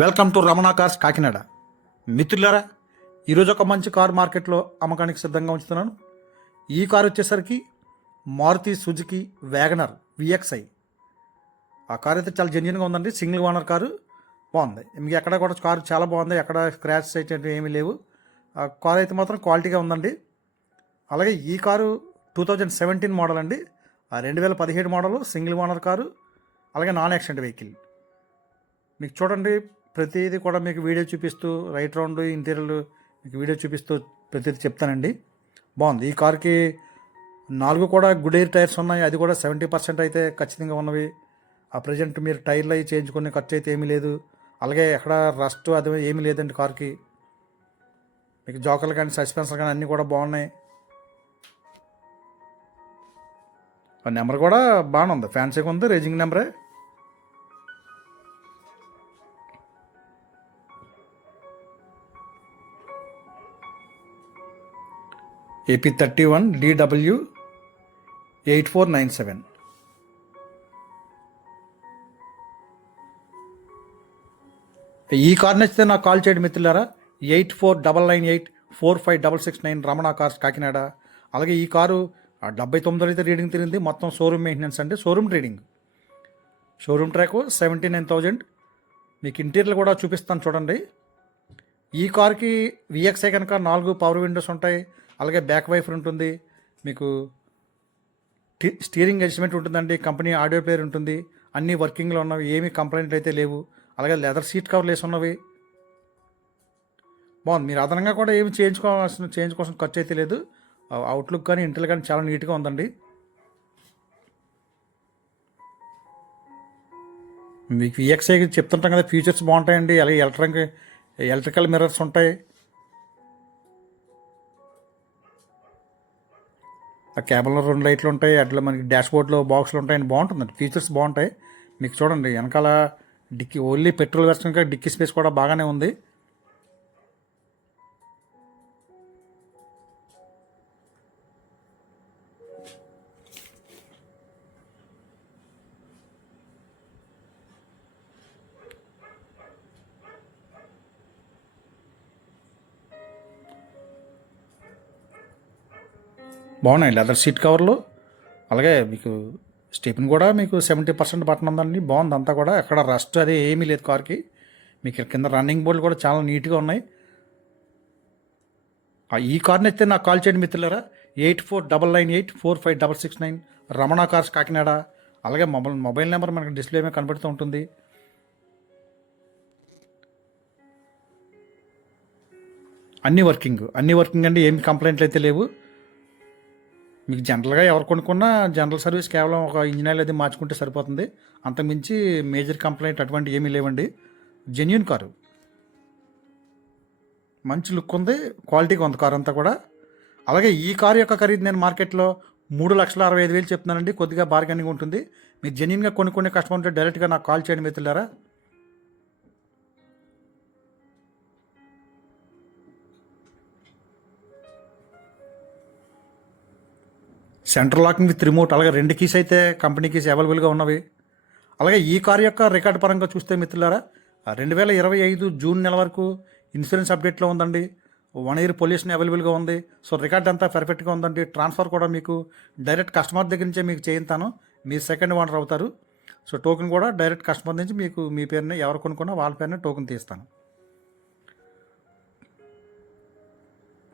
Welcome to Ramana cars Kakinada. మిత్రులారా, ఈరోజు ఒక మంచి కారు మార్కెట్లో అమ్మకానికి సిద్ధంగా ఉంచుతున్నాను. ఈ కారు వచ్చేసరికి మారుతి సుజుకి వ్యాగనర్ విఎక్స్ఐ. ఆ కారు అయితే చాలా జెన్యున్గా ఉందండి. సింగిల్ ఓనర్ కారు, బాగుంది. మీకు ఎక్కడ కూడా కారు చాలా బాగుంది, ఎక్కడ స్క్రాచ్ అయితే ఏమీ లేవు. ఆ కారు అయితే మాత్రం క్వాలిటీగా ఉందండి. అలాగే ఈ కారు 2017 మోడల్ అండి. 2017 మోడలు, సింగిల్ ఓనర్ కారు, అలాగే నాన్ యాక్సిడెంట్ వెహికల్. మీకు చూడండి, ప్రతిదీ కూడా మీకు వీడియో చూపిస్తూ రైట్ రౌండ్ ఇంటీరియర్ మీకు వీడియో చూపిస్తూ ప్రతిదీ చెప్తానండి. బాగుంది. ఈ కార్కి 4 కూడా గుడ్ ఎయిర్ టైర్స్ ఉన్నాయి. అది కూడా 70% అయితే ఖచ్చితంగా ఉన్నవి. ఆ ప్రజెంట్ మీరు టైర్లు అవి చేయించుకునే ఖర్చు అయితే ఏమీ లేదు. అలాగే ఎక్కడ రస్ట్ అది ఏమీ లేదండి కార్కి. మీకు జోకర్లు కానీ సస్పెన్సర్ కానీ అన్నీ కూడా బాగున్నాయి. ఆ నెంబర్ కూడా బాగానే ఉంది, ఫ్యాన్సీగా ఉంది, రేజింగ్ నెంబరే. AP31 DW 8497. ఈ కార్ నచ్చితే నాకు కాల్ చేయండి మిత్రులారా. 8499845669 రమణ కార్స్ కాకినాడ. అలాగే ఈ కారు 79 అయితే రీడింగ్ తిరిగింది. మొత్తం షోరూమ్ మెయింటెనెన్స్ అండి, షోరూమ్ రీడింగ్, షోరూమ్ ట్రాక్ 79,000. మీకు ఇంటీరియర్ కూడా చూపిస్తాను చూడండి. ఈ కార్కి విఎక్స్ఐ కనుక 4 పవర్ విండోస్ ఉంటాయి. అలాగే బ్యాక్ వైఫర్ ఉంటుంది. మీకు స్టీరింగ్ అడ్జస్ట్మెంట్ ఉంటుందండి. కంపెనీ ఆడియో ప్లేయర్ ఉంటుంది. అన్నీ వర్కింగ్లో ఉన్నవి, ఏమీ కంప్లైంట్ అయితే లేవు. అలాగే లెదర్ సీట్ కవర్లు వేసి ఉన్నవి. బాగుంది. మీరు అదనంగా కూడా ఏమి చేయించుకోవాల్సిన ఖర్చు అయితే లేదు. అవుట్లుక్ కానీ ఇంటీరియర్ కానీ చాలా నీట్గా ఉందండి. మీకు విఎక్స్ఐ చెప్తుంటాం కదా, ఫీచర్స్ బాగుంటాయండి. అలాగే ఎలక్ట్రికల్ మిర్రర్స్ ఉంటాయి. ఆ క్యాబిన్లో 2 లైట్లు ఉంటాయి. అట్లా మనకి డాష్ బోర్డ్లో బాక్సులు ఉంటాయండి. బాగుంటుందండి, ఫీచర్స్ బాగుంటాయి. మీకు చూడండి, వెనకాల dicky only petrol version, dicky space కూడా బాగానే ఉంది. బాగున్నాయి లెదర్ సీట్ కవర్లు. అలాగే మీకు స్టెప్ని కూడా మీకు 70% బటన్ ఉందండి. బాగుంది అంతా కూడా, ఎక్కడ రస్ట్ అది ఏమీ లేదు కార్కి. మీకు కింద రన్నింగ్ బోర్డులు కూడా చాలా నీట్గా ఉన్నాయి. ఈ కార్ని అయితే నాకు కాల్ చేయండి మిత్రులారా. 8499845669 రమణ కార్స్ కాకినాడ. అలాగే మొబైల్ నెంబర్ మనకి డిస్ప్లే మీద కనబడుతూ ఉంటుంది. అన్నీ వర్కింగ్ అండి, ఏమి కంప్లైంట్లు అయితే లేవు. మీకు జనరల్గా ఎవరు కొనుక్కున్నా జనరల్ సర్వీస్ కేవలం ఒక ఇంజిన్ ఆయిల్ అది మార్చుకుంటే సరిపోతుంది. అంతకుమించి మేజర్ కంప్లైంట్ అటువంటి ఏమీ లేవండి. జెన్యూన్ కారు, మంచి లుక్ ఉంది, క్వాలిటీగా ఉంది కారు అంతా కూడా. అలాగే ఈ కారు యొక్క ఖరీదు నేను మార్కెట్లో 3,65,000 చెప్తున్నానండి. కొద్దిగా బార్గెనింగ్ ఉంటుంది. మీరు జెన్యూన్గా కొనుక్కునే కష్టం ఉంటే డైరెక్ట్గా నాకు కాల్ చేయండి మిత్రులారా. సెంట్రల్ లాకింగ్ విత్ రిమోట్, అలాగే 2 కీస్ అయితే కంపెనీ కీస్ అవైలబుల్గా ఉన్నవి. అలాగే ఈ కారు యొక్క రికార్డు పరంగా చూస్తే మిత్రులారా, 2025 జూన్ నెల వరకు ఇన్సూరెన్స్ అప్డేట్లో ఉందండి. 1 ఇయర్ పొల్యూషన్ అవైలబుల్గా ఉంది. సో రికార్డ్ అంతా పర్ఫెక్ట్గా ఉందండి. ట్రాన్స్ఫర్ కూడా మీకు డైరెక్ట్ కస్టమర్ దగ్గర నుంచే మీకు చేయిస్తాను. మీరు సెకండ్ ఓనర్ అవుతారు. సో టోకెన్ కూడా డైరెక్ట్ కస్టమర్ నుంచి మీకు మీ పేరుని ఎవరు కొనుక్కున్నా వాళ్ళ పేరుని టోకెన్ తీస్తాను.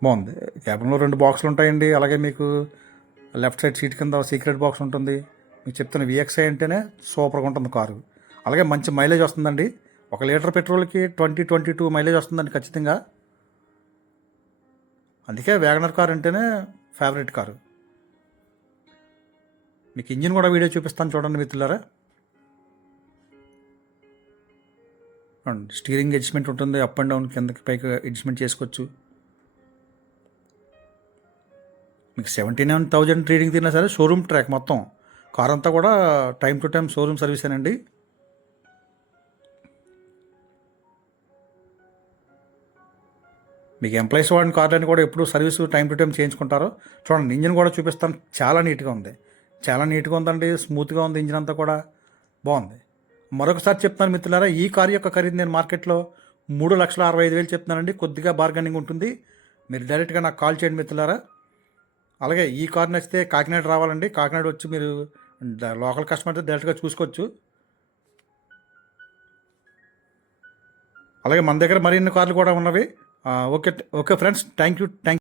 బాగుంది. క్యాబిన్లో 2 బాక్సులు ఉంటాయండి. అలాగే మీకు లెఫ్ట్ సైడ్ సీట్ కింద సీక్రెట్ బాక్స్ ఉంటుంది. మీకు చెప్తున్న విఎక్స్ఐ అంటేనే సూపర్గా ఉంటుంది కారు. అలాగే మంచి మైలేజ్ వస్తుందండి. 1 లీటర్ పెట్రోల్కి 20-22 మైలేజ్ వస్తుందండి ఖచ్చితంగా. అందుకే వ్యాగనర్ కార్ అంటేనే ఫేవరెట్ కారు. మీకు ఇంజిన్ కూడా వీడియో చూపిస్తాను చూడండి మిత్రులారా. స్టీరింగ్ అడ్జస్ట్మెంట్ ఉంటుంది. అప్ అండ్ డౌన్, కిందకి పైకి అడ్జస్ట్మెంట్ చేసుకోవచ్చు. మీకు 79,000 రీడింగ్ తిన్నా సరే షోరూమ్ ట్రాక్ మొత్తం. కార్ అంతా కూడా టైం టు టైం షోరూమ్ సర్వీసేనండి. మీకు ఎంప్లాయీస్ వాడిన కార్లని కూడా ఎప్పుడు సర్వీసు టైం టు టైం చేయించుకుంటారో. చూడండి, ఇంజిన్ కూడా చూపిస్తాను. చాలా నీట్గా ఉంది, చాలా నీట్గా ఉందండి. స్మూత్గా ఉంది ఇంజిన్ అంతా కూడా, బాగుంది. మరొకసారి చెప్తున్నాను మిత్రులారా, ఈ కారు యొక్క ఖరీదు నేను మార్కెట్లో 3,65,000 చెప్తున్నానండి. కొద్దిగా బార్గెనింగ్ ఉంటుంది. మీరు డైరెక్ట్గా నాకు కాల్ చేయండి మిత్రులారా. అలాగే ఈ కారు నచ్చితే కాకినాడ రావాలండి. కాకినాడ వచ్చి మీరు లోకల్ కస్టమర్ డైరెక్ట్గా చూసుకోవచ్చు. అలాగే మన దగ్గర మరిన్ని కార్లు కూడా ఉన్నవి. Okay okay friends, thank you.